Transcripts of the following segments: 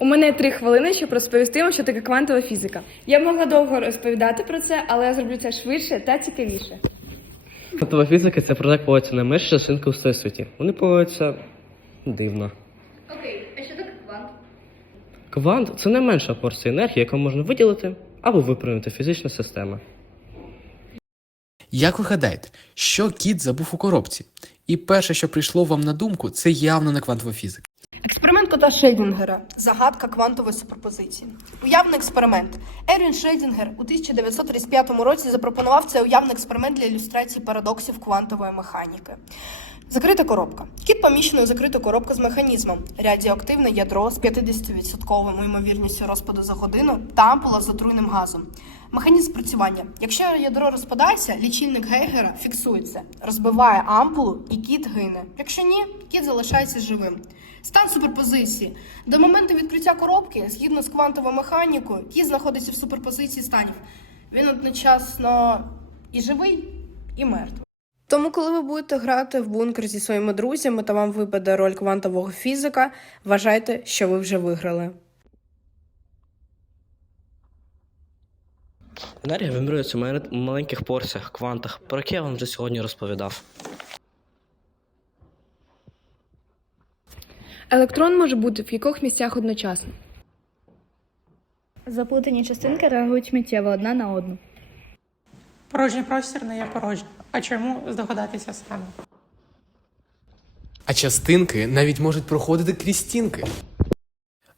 У мене три хвилини, щоб розповісти вам, що таке квантова фізика. Я б могла довго розповідати про це, але я зроблю це швидше та цікавіше. Квантова фізика це про як поводяться найменші частинки у всесвіті. Вони поводяться дивно. Окей, а що таке квант? Квант це найменша порція енергії, яку можна виділити або випрямити фізична система. Як ви гадаєте, що кіт забув у коробці? І перше, що прийшло вам на думку, це явно не квантова фізика. Експеримент кота Шрейдінгера. Загадка квантової суперпозиції. Уявний експеримент. Ервін Шрейдінгер у 1935 році запропонував цей уявний експеримент для ілюстрації парадоксів квантової механіки. Закрита коробка. Кіт поміщений у закриту коробку з механізмом, радіоактивне ядро з 50% ймовірністю розпаду за годину та ампула з отруйним газом. Механізм спрацювання. Якщо ядро розпадається, лічильник Гейгера фіксується, розбиває ампулу і кіт гине. Якщо ні, кіт залишається живим. Стан суперпозиції. До моменту відкриття коробки, згідно з квантовою механікою, кіт знаходиться в суперпозиції станів. Він одночасно і живий, і мертвий. Тому, коли ви будете грати в бункер зі своїми друзями та вам випаде роль квантового фізика, вважайте, що ви вже виграли. Енергія вимірюється в маленьких порціях, квантах, про які я вам вже сьогодні розповідав. Електрон може бути в кількох місцях одночасно. Заплутані частинки реагують миттєво одна на одну. Порожній простір не є порожнім. А чому здогадатися самі? А частинки навіть можуть проходити крізь стінки.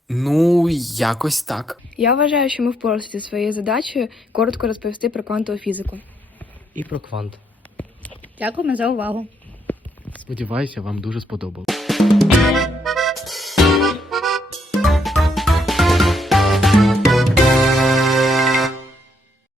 Ну, якось так. Я вважаю, що ми впоралися зі своєю задачею коротко розповісти про квантову фізику. І про квант. Дякуємо за увагу. Сподіваюся, вам дуже сподобалось.